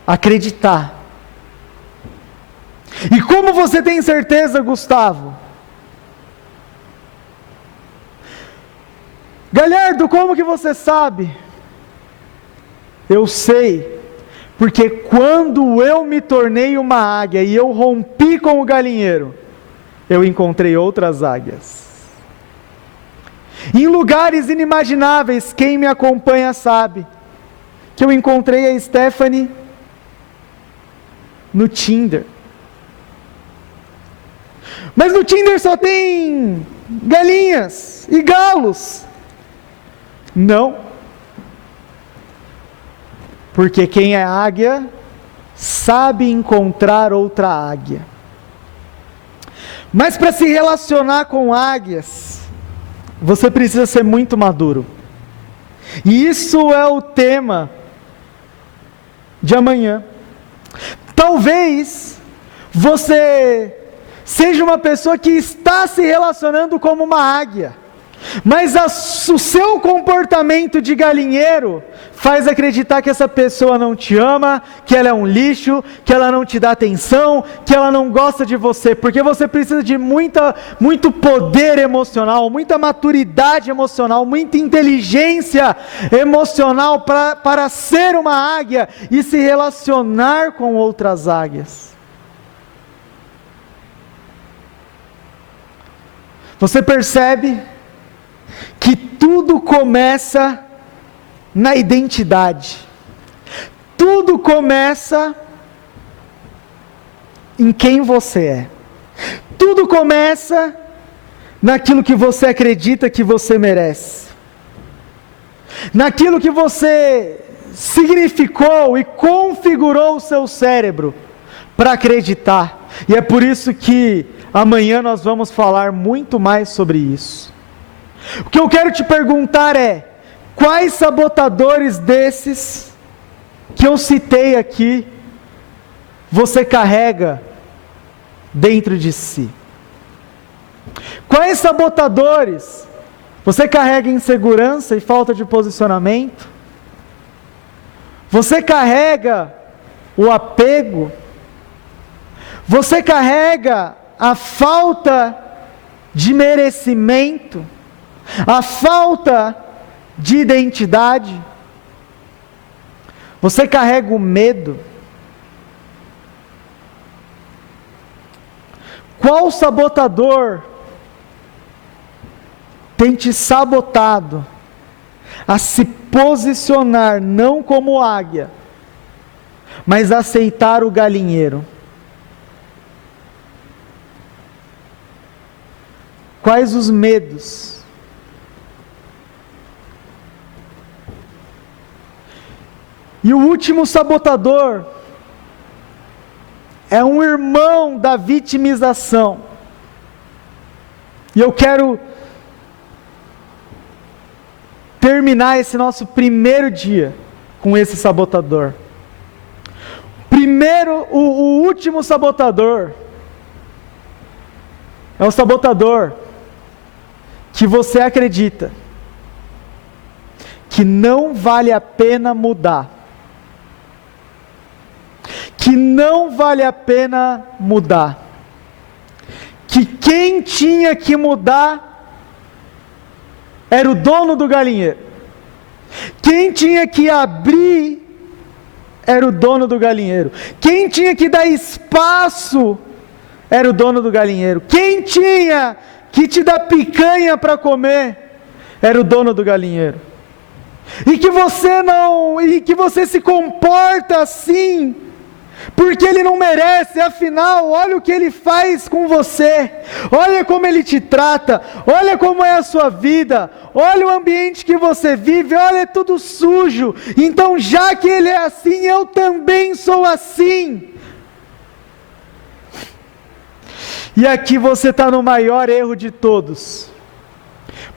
acreditar. E como você tem certeza, Gustavo? Galhardo, como que você sabe? Eu sei, porque quando eu me tornei uma águia e eu rompi com o galinheiro, eu encontrei outras águias. Em lugares inimagináveis, quem me acompanha sabe, que eu encontrei a Stephanie no Tinder. Mas no Tinder só tem galinhas e galos. Não. Porque quem é águia sabe encontrar outra águia. Mas para se relacionar com águias, você precisa ser muito maduro. E isso é o tema de amanhã. Talvez você seja uma pessoa que está se relacionando como uma águia, mas o seu comportamento de galinheiro faz acreditar que essa pessoa não te ama, que ela é um lixo, que ela não te dá atenção, que ela não gosta de você, porque você precisa de muito poder emocional, muita maturidade emocional, muita inteligência emocional para ser uma águia e se relacionar com outras águias. Você percebe que tudo começa na identidade. Tudo começa em quem você é. Tudo começa naquilo que você acredita que você merece. Naquilo que você significou e configurou o seu cérebro para acreditar. E é por isso que amanhã nós vamos falar muito mais sobre isso. O que eu quero te perguntar é: quais sabotadores desses que eu citei aqui você carrega dentro de si? Quais sabotadores você carrega insegurança e falta de posicionamento? Você carrega o apego? Você carrega a falta de merecimento, a falta de identidade? Você carrega o medo? Qual sabotador tem te sabotado a se posicionar não como águia, mas aceitar o galinheiro? Quais os medos? E o último sabotador é um irmão da vitimização. E eu quero terminar esse nosso primeiro dia com esse sabotador. O último sabotador é um sabotador que você acredita que não vale a pena mudar. Que não vale a pena mudar. Que quem tinha que mudar era o dono do galinheiro. Quem tinha que abrir era o dono do galinheiro. Quem tinha que dar espaço era o dono do galinheiro. Quem tinha que te dar picanha para comer era o dono do galinheiro. E que você se comporta assim porque ele não merece. Afinal, olha o que ele faz com você, olha como ele te trata, olha como é a sua vida, olha o ambiente que você vive, olha, é tudo sujo. Então, já que ele é assim, eu também sou assim. E aqui você está no maior erro de todos,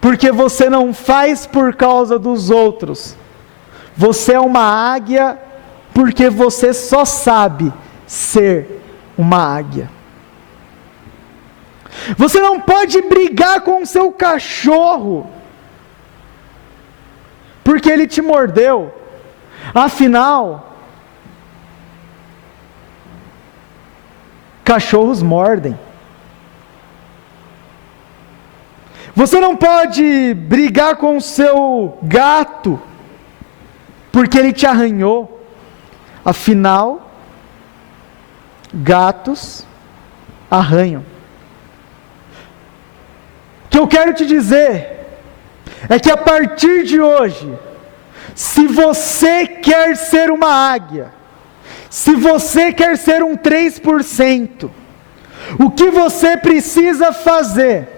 porque você não faz por causa dos outros. Você é uma águia porque você só sabe ser uma águia. Você não pode brigar com o seu cachorro porque ele te mordeu. Afinal, cachorros mordem. Você não pode brigar com o seu gato porque ele te arranhou. Afinal, gatos arranham. O que eu quero te dizer é que a partir de hoje, se você quer ser uma águia, se você quer ser um 3%, o que você precisa fazer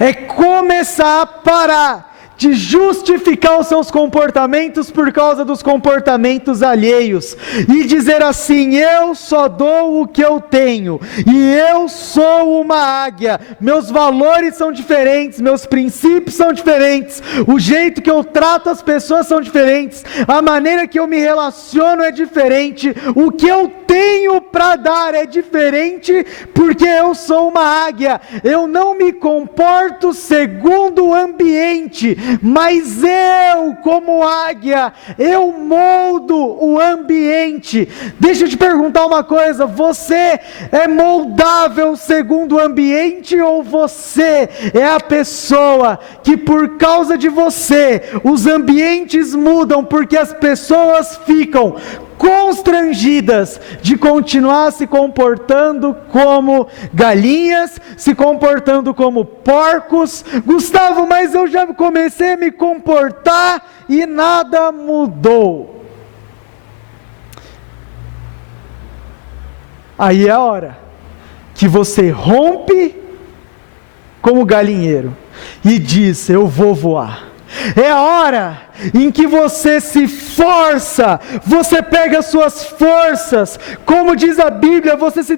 é começar a parar de justificar os seus comportamentos por causa dos comportamentos alheios, e dizer assim: eu só dou o que eu tenho, e eu sou uma águia, meus valores são diferentes, meus princípios são diferentes, o jeito que eu trato as pessoas são diferentes, a maneira que eu me relaciono é diferente, o que eu tenho para dar é diferente, porque eu sou uma águia. Eu não me comporto segundo o ambiente, mas eu, como águia, eu moldo o ambiente. Deixa eu te perguntar uma coisa: você é moldável segundo o ambiente, ou você é a pessoa que por causa de você, os ambientes mudam, porque as pessoas ficam constrangidas de continuar se comportando como galinhas, se comportando como porcos? Gustavo, mas eu já comecei a me comportar e nada mudou. Aí é a hora que você rompe como galinheiro e diz: eu vou voar. É a hora em que você se força, você pega as suas forças, como diz a Bíblia, você se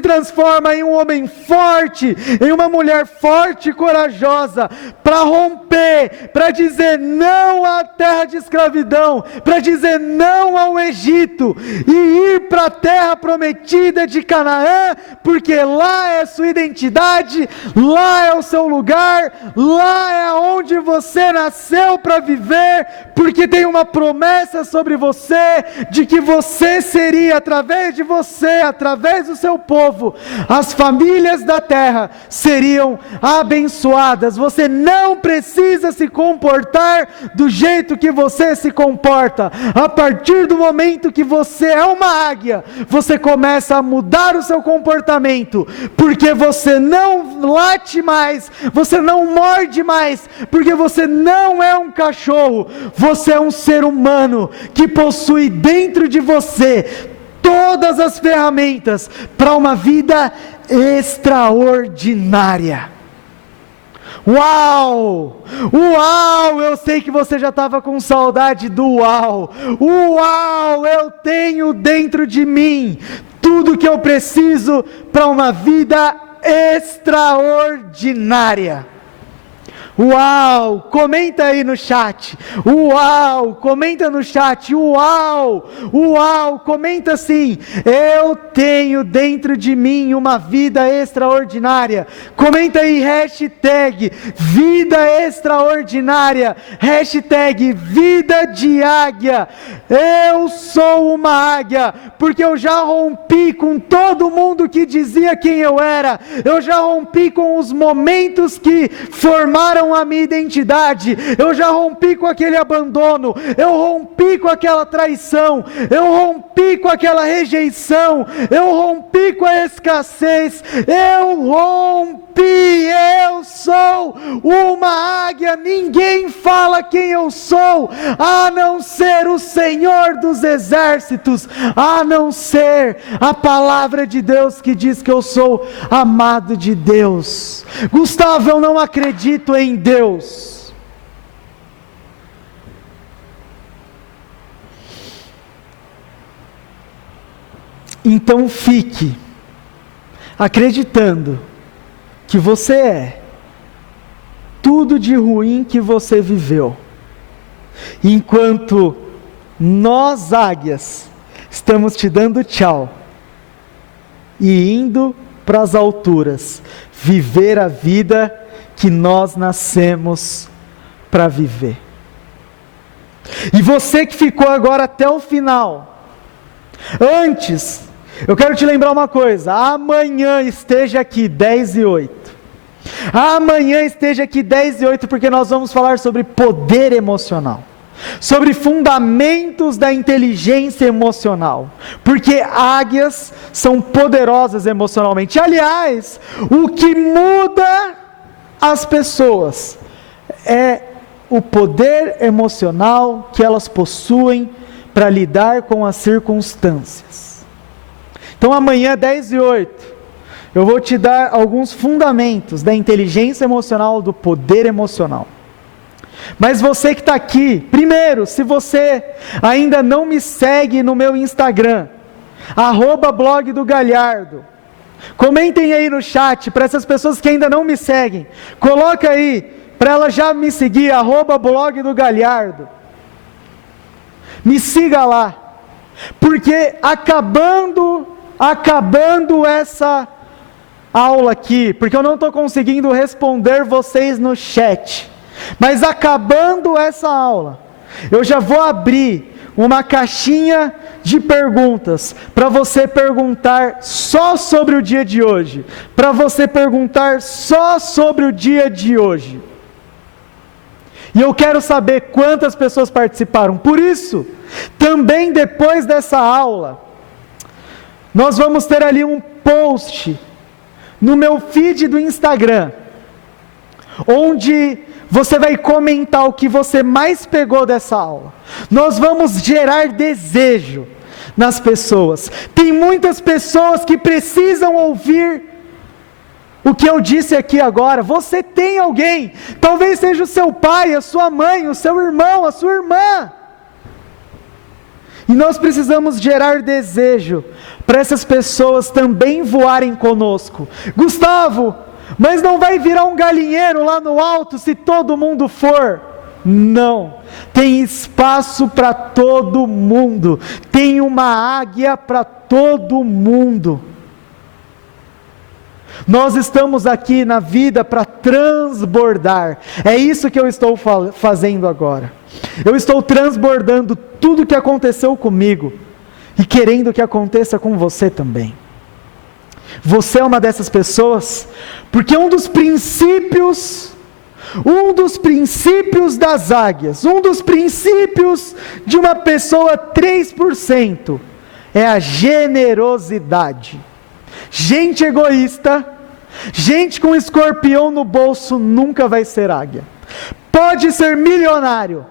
transforma em um homem forte, em uma mulher forte e corajosa, para romper, para dizer não à terra de escravidão, para dizer não ao Egito, e ir para a terra prometida de Canaã, porque lá é a sua identidade, lá é o seu lugar, lá é onde você nasceu para viver, porque tem uma promessa sobre você, de que você seria, através de você, através do seu povo, as famílias da terra seriam abençoadas. Você não precisa se comportar do jeito que você se comporta. A partir do momento que você é uma águia, você começa a mudar o seu comportamento, porque você não late mais, você não morde mais, porque você não é um cachorro, você é um ser humano que possui dentro de você todas as ferramentas para uma vida extraordinária. Uau! Uau! Eu sei que você já estava com saudade do uau. Uau! Eu tenho dentro de mim tudo que eu preciso para uma vida extraordinária. Uau! Comenta aí no chat. Uau! Comenta no chat. Uau! Uau! Comenta assim: eu tenho dentro de mim uma vida extraordinária. Comenta aí, hashtag vida extraordinária. Hashtag vida de águia. Eu sou uma águia, porque eu já rompi com todo mundo que dizia quem eu era. Eu já rompi com os momentos que formaram a minha identidade. Eu já rompi com aquele abandono. Eu rompi com aquela traição. Eu rompi com aquela rejeição. Eu rompi com a escassez. Eu rompi. Eu sou uma águia. Ninguém fala quem eu sou, a não ser o Senhor dos exércitos, a não ser a palavra de Deus que diz que eu sou amado de Deus. Gustavo, eu não acredito em Deus. Então fique acreditando que você é tudo de ruim que você viveu, enquanto nós, águias, estamos te dando tchau e indo para as alturas, viver a vida que nós nascemos para viver. E você que ficou agora até o final, antes, eu quero te lembrar uma coisa: amanhã esteja aqui 10:08. Amanhã esteja aqui 10:08, porque nós vamos falar sobre poder emocional, sobre fundamentos da inteligência emocional, porque águias são poderosas emocionalmente. Aliás, o que muda as pessoas é o poder emocional que elas possuem para lidar com as circunstâncias. Então amanhã 10:08 eu vou te dar alguns fundamentos da inteligência emocional, do poder emocional. Mas você que está aqui, primeiro, se você ainda não me segue no meu Instagram, @blog do Galhardo, comentem aí no chat, para essas pessoas que ainda não me seguem, coloca aí, para ela já me seguir, @blog do Galhardo, me siga lá, porque acabando essa aula aqui, porque eu não estou conseguindo responder vocês no chat, mas acabando essa aula, eu já vou abrir uma caixinha de perguntas, para você perguntar só sobre o dia de hoje, para você perguntar só sobre o dia de hoje, e eu quero saber quantas pessoas participaram. Por isso, também depois dessa aula, nós vamos ter ali um post no meu feed do Instagram, onde você vai comentar o que você mais pegou dessa aula. Nós vamos gerar desejo nas pessoas. Tem muitas pessoas que precisam ouvir o que eu disse aqui agora. Você tem alguém, talvez seja o seu pai, a sua mãe, o seu irmão, a sua irmã, e nós precisamos gerar desejo para essas pessoas também voarem conosco. Gustavo, mas não vai virar um galinheiro lá no alto se todo mundo for? Não, tem espaço para todo mundo, tem uma águia para todo mundo. Nós estamos aqui na vida para transbordar. É isso que eu estou fazendo agora. Eu estou transbordando tudo que aconteceu comigo e querendo que aconteça com você também. Você é uma dessas pessoas, porque um dos princípios das águias, um dos princípios de uma pessoa 3% é a generosidade. Gente egoísta, gente com escorpião no bolso nunca vai ser águia. Pode ser milionário,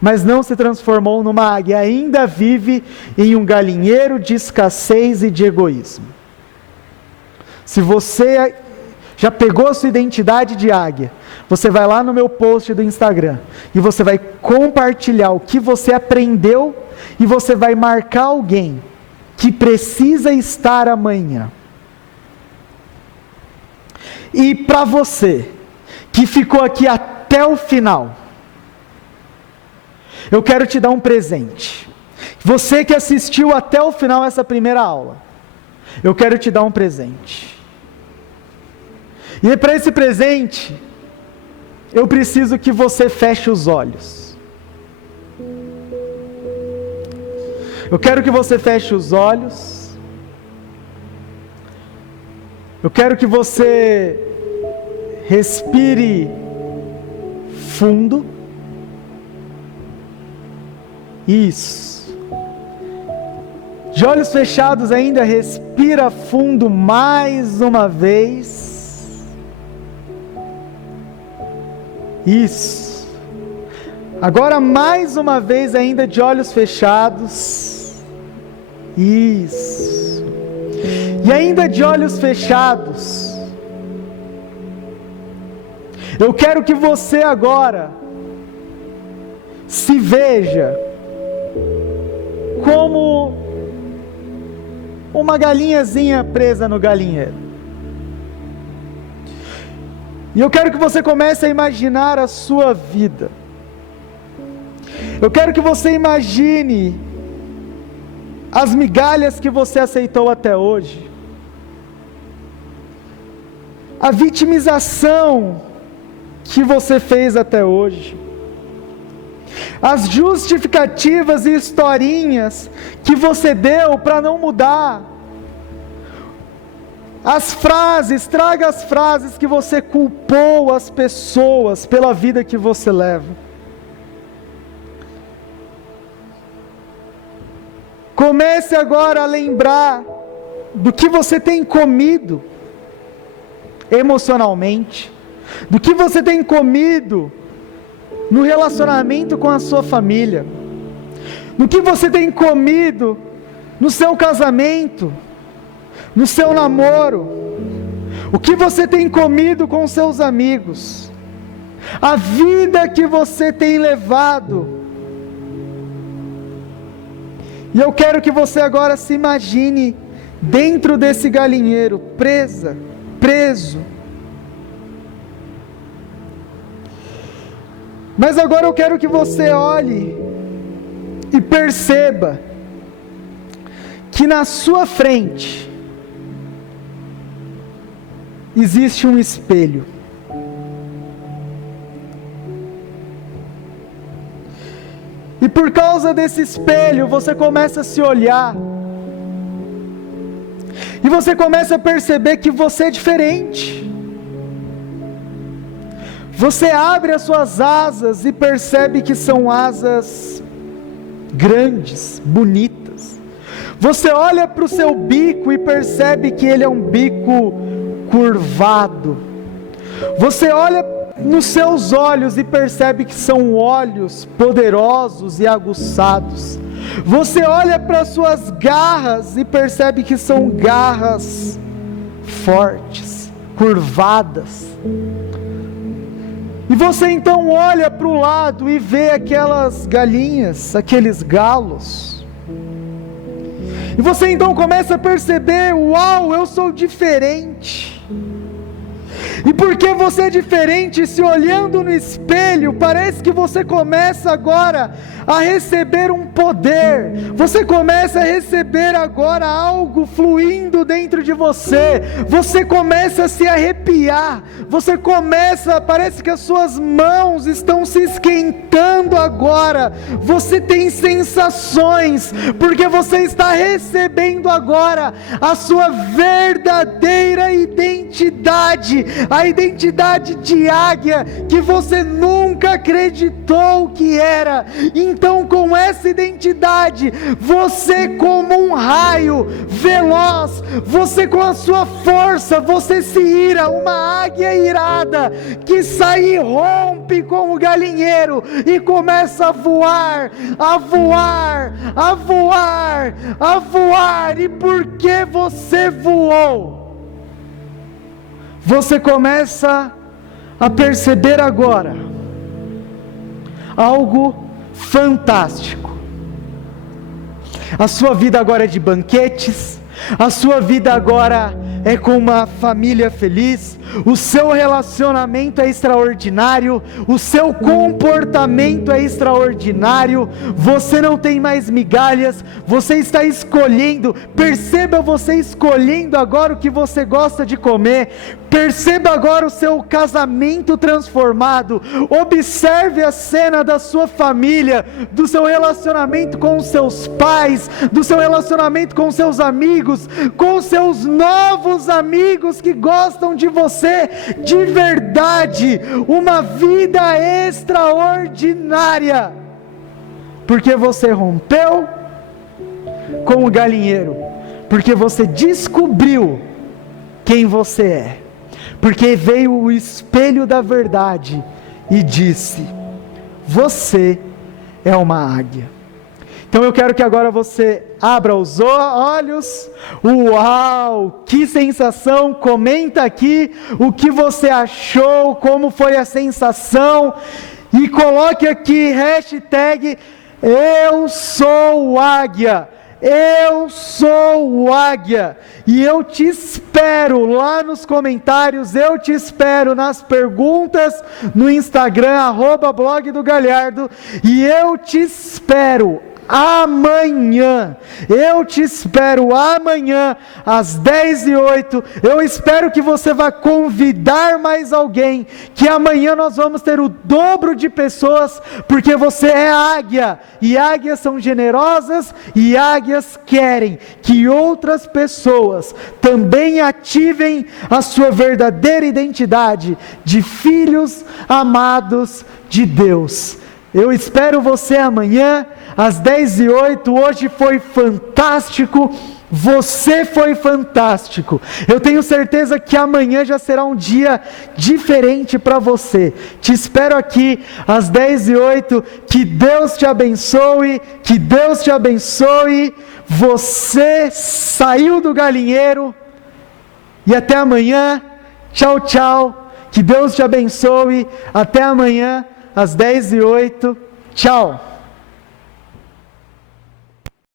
mas não se transformou numa águia, ainda vive em um galinheiro de escassez e de egoísmo. Se você já pegou a sua identidade de águia, você vai lá no meu post do Instagram e você vai compartilhar o que você aprendeu e você vai marcar alguém que precisa estar amanhã. E para você que ficou aqui até até o final, eu quero te dar um presente. Você que assistiu até o final essa primeira aula, eu quero te dar um presente. E para esse presente, eu preciso que você feche os olhos. Eu quero que você feche os olhos. Eu quero que você respire fundo. Isso. De olhos fechados ainda, respira fundo mais uma vez. Isso. Agora mais uma vez ainda de olhos fechados. Isso. E ainda de olhos fechados, eu quero que você agora se veja como uma galinhazinha presa no galinheiro. E eu quero que você comece a imaginar a sua vida. Eu quero que você imagine as migalhas que você aceitou até hoje, a vitimização que você fez até hoje, as justificativas e historinhas que você deu para não mudar, as frases, traga as frases que você culpou as pessoas pela vida que você leva. Comece agora a lembrar do que você tem comido emocionalmente, do que você tem comido no relacionamento com a sua família, do que você tem comido no seu casamento, no seu namoro, o que você tem comido com seus amigos, a vida que você tem levado. E eu quero que você agora se imagine dentro desse galinheiro, preso. Mas agora eu quero que você olhe e perceba que na sua frente existe um espelho. E por causa desse espelho, você começa a se olhar. E você começa a perceber que você é diferente. Você abre as suas asas e percebe que são asas grandes, bonitas. Você olha para o seu bico e percebe que ele é um bico curvado. Você olha nos seus olhos e percebe que são olhos poderosos e aguçados. Você olha para as suas garras e percebe que são garras fortes, curvadas. E você então olha para o lado e vê aquelas galinhas, aqueles galos. E você então começa a perceber: uau, eu sou diferente. E porque você é diferente, se olhando no espelho, parece que você começa agora a receber um poder. Você começa a receber agora algo fluindo dentro de você. Você começa a se arrepiar. Parece que as suas mãos estão se esquentando agora. Você tem sensações, porque você está recebendo agora a sua verdadeira identidade. A identidade de águia que você nunca acreditou que era. Então, com essa identidade, você como um raio veloz, você com a sua força, você se ira, uma águia irada, que sai e rompe com o galinheiro e começa a voar, a voar, a voar, a voar. E porque você voou, você começa a perceber agora algo fantástico. A sua vida agora é de banquetes, a sua vida agora é com uma família feliz, o seu relacionamento é extraordinário, o seu comportamento é extraordinário, você não tem mais migalhas, você está escolhendo, perceba você escolhendo agora o que você gosta de comer, perceba agora o seu casamento transformado, observe a cena da sua família, do seu relacionamento com os seus pais, do seu relacionamento com seus amigos, com seus novos amigos que gostam de você de verdade, uma vida extraordinária, porque você rompeu com o galinheiro, porque você descobriu quem você é, porque veio o espelho da verdade e disse: você é uma águia. Então eu quero que agora você abra os olhos. Uau, que sensação! Comenta aqui o que você achou, como foi a sensação, e coloque aqui hashtag eu sou águia. Eu sou o águia, e eu te espero lá nos comentários, eu te espero nas perguntas no Instagram, @blog do Galhardo, e eu te espero amanhã, às 10h08, eu espero que você vá convidar mais alguém, que amanhã nós vamos ter o dobro de pessoas, porque você é águia, e águias são generosas, e águias querem que outras pessoas também ativem a sua verdadeira identidade de filhos amados de Deus. Eu espero você amanhã, às 10h08, hoje foi fantástico, você foi fantástico, eu tenho certeza que amanhã já será um dia diferente para você, te espero aqui às 10h08, que Deus te abençoe, você saiu do galinheiro, e até amanhã, tchau, tchau, que Deus te abençoe, até amanhã, às 10h08, tchau.